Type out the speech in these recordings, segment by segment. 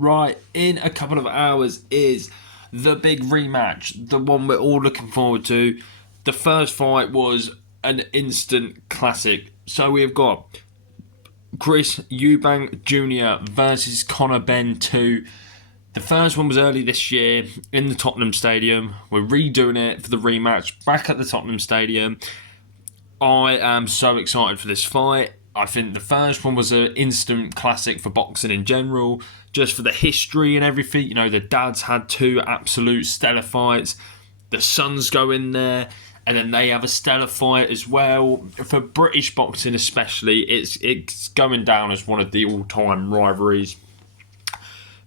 Right, in a couple of hours is the big rematch, the one we're all looking forward to. The first fight was an instant classic. So we've got Chris Eubank Jr. versus Conor Benn 2. The first one was early this year in the Tottenham Stadium. We're redoing it for the rematch back at the Tottenham Stadium. I am so excited for this fight. I think the first one was an instant classic for boxing in general, just for the history and everything. You know, the dads had two absolute stellar fights. The sons go in there, and then they have a stellar fight as well. For British boxing especially, it's going down as one of the all-time rivalries.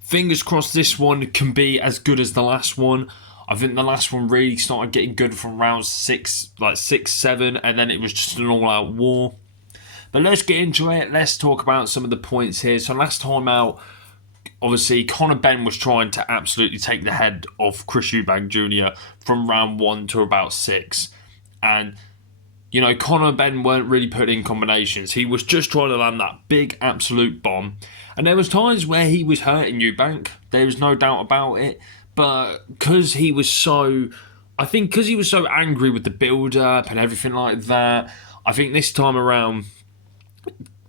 Fingers crossed this one can be as good as the last one. I think the last one really started getting good from round 6, like 6, 7, and then it was just an all-out war. But let's get into it. Let's talk about some of the points here. So last time out, obviously, Conor Benn was trying to absolutely take the head off Chris Eubank Jr. from round 1 to about 6. And, you know, Conor Benn weren't really putting in combinations. He was just trying to land that big absolute bomb. And there was times where he was hurting Eubank. There was no doubt about it. But because he was so... I think because he was so angry with the build-up and everything like that, I think this time around,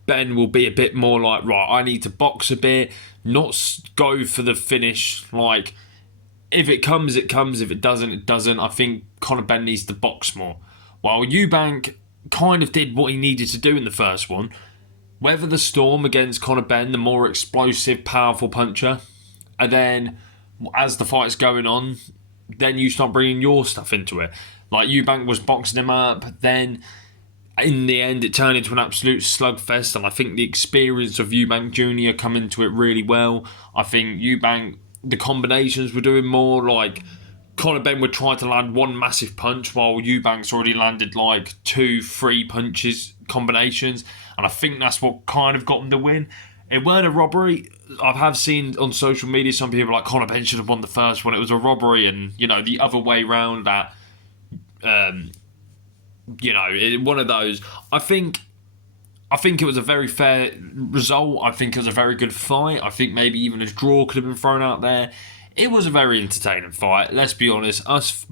Ben will be a bit more like, right, I need to box a bit, not go for the finish. Like, if it comes, it comes. If it doesn't, it doesn't. I think Conor Benn needs to box more. While Eubank kind of did what he needed to do in the first one. Weather the storm against Conor Benn, the more explosive, powerful puncher. And then, as the fight's going on, then you start bringing your stuff into it. Like, Eubank was boxing him up, then in the end it turned into an absolute slugfest, and I think the experience of Eubank Jr. come into it really well. I think Eubank, the combinations were doing more. Like, Conor Benn would try to land one massive punch while Eubank's already landed like 2-3 punches combinations, and I think that's what kind of got him the win. It weren't a robbery. I have seen on social media some people like Conor Benn should have won the first one. It was a robbery, and you know the other way round that. One of those. I think it was a very fair result. I think it was a very good fight. I think maybe even a draw could have been thrown out there. It was a very entertaining fight. Let's be honest. Us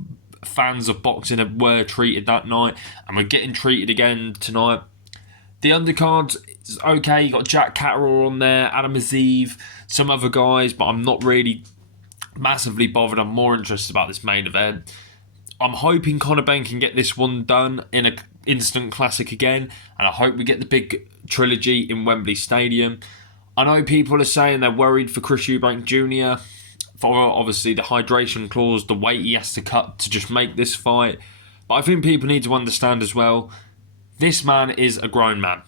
fans of boxing were treated that night, and we're getting treated again tonight. The undercard is okay. You got Jack Catterall on there, Adam Aziz, some other guys, but I'm not really massively bothered. I'm more interested about this main event. I'm hoping Conor Benn can get this one done in an instant classic again, and I hope we get the big trilogy in Wembley Stadium. I know people are saying they're worried for Chris Eubank Jr. for obviously the hydration clause, the weight he has to cut to just make this fight. But I think people need to understand as well, this man is a grown man.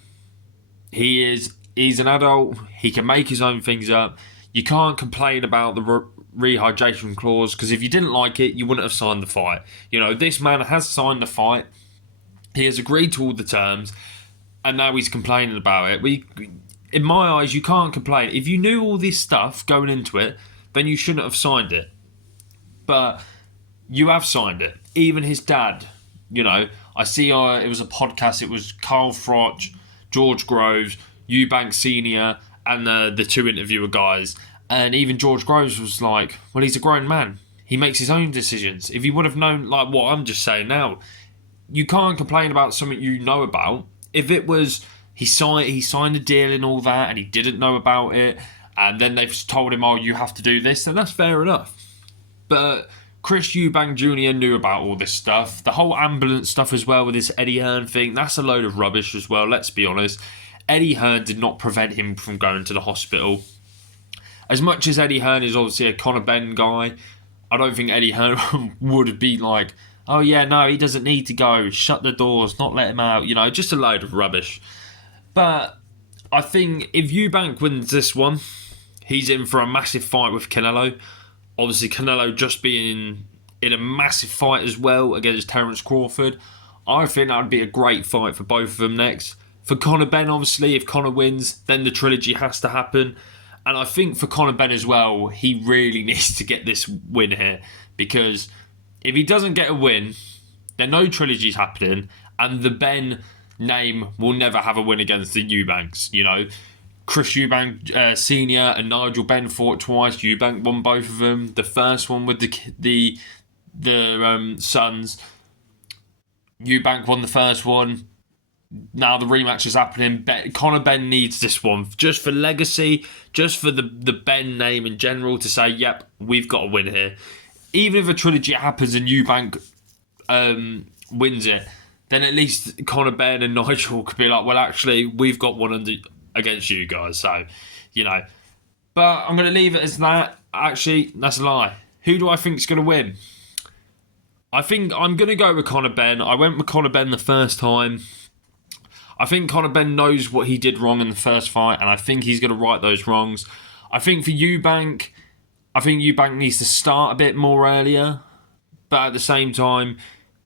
He's an adult. He can make his own things up. You can't complain about the rehydration clause, because if you didn't like it, you wouldn't have signed the fight. You know, this man has signed the fight. He has agreed to all the terms, and now he's complaining about it. In my eyes, you can't complain. If you knew all this stuff going into it, then you shouldn't have signed it. But you have signed it. Even his dad, you know, I see it was a podcast. It was Carl Froch, George Groves, Eubank Senior, and the two interviewer guys. And even George Groves was like, well, he's a grown man. He makes his own decisions. If he would have known, like what I'm just saying now, you can't complain about something you know about. If it was, he signed a deal and all that, and he didn't know about it, and then they've told him, oh, you have to do this, then that's fair enough. But Chris Eubank Jr. knew about all this stuff. The whole ambulance stuff as well with this Eddie Hearn thing, that's a load of rubbish as well, let's be honest. Eddie Hearn did not prevent him from going to the hospital. As much as Eddie Hearn is obviously a Conor Benn guy, I don't think Eddie Hearn would be like, oh yeah, no, he doesn't need to go, shut the doors, not let him out, you know, just a load of rubbish. But I think if Eubank wins this one, he's in for a massive fight with Canelo. Obviously, Canelo just being in a massive fight as well against Terence Crawford. I think that would be a great fight for both of them next. For Conor Benn, obviously, if Conor wins, then the trilogy has to happen. And I think for Conor Benn as well, he really needs to get this win here. Because if he doesn't get a win, then no trilogy's happening. And the Benn name will never have a win against the Eubanks, you know. Chris Eubank Senior and Nigel Benn fought twice. Eubank won both of them. The first one with the sons. Eubank won the first one. Now the rematch is happening. Conor Benn needs this one just for legacy, just for the Benn name in general, to say, yep, we've got a win here. Even if a trilogy happens and Eubank wins it, then at least Conor Benn and Nigel could be like, well, actually, we've got one against you guys. So, you know. But I'm going to leave it as that. Actually, that's a lie. Who do I think is going to win? I think I'm going to go with Conor Benn. I went with Conor Benn the first time. I think Conor Benn knows what he did wrong in the first fight, and I think he's going to right those wrongs. I think for Eubank, needs to start a bit more earlier. But at the same time,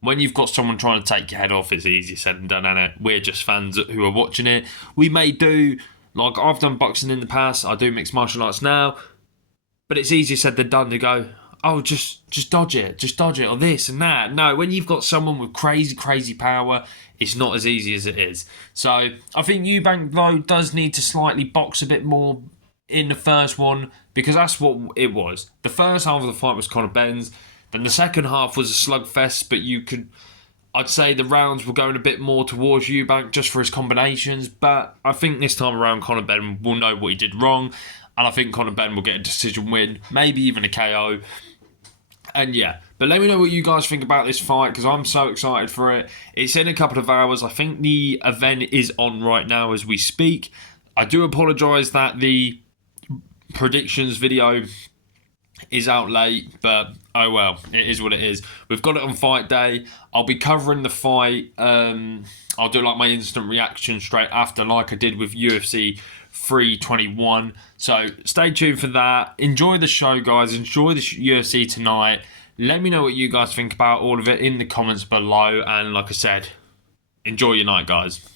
when you've got someone trying to take your head off, it's easier said than done, isn't it? We're just fans who are watching it. We may do, like I've done boxing in the past, I do mixed martial arts now, but it's easier said than done to go, oh, just dodge it, or this and that. No, when you've got someone with crazy power, it's not as easy as it is. So I think Eubank, though, does need to slightly box a bit more in the first one, because that's what it was. The first half of the fight was Conor Benn's. Then the second half was a slugfest, but I'd say the rounds were going a bit more towards Eubank just for his combinations. But I think this time around, Conor Benn will know what he did wrong. And I think Conor Benn will get a decision win, maybe even a KO. And yeah, but let me know what you guys think about this fight, because I'm so excited for it. It's in a couple of hours. I think the event is on right now as we speak. I do apologise that the predictions video is out late, but oh well, it is what it is. We've got it on fight day. I'll be covering the fight. I'll do like my instant reaction straight after, like I did with UFC 321. So stay tuned for that. Enjoy the show, guys. Enjoy the UFC tonight. Let me know what you guys think about all of it in the comments below. And like I said, enjoy your night, guys.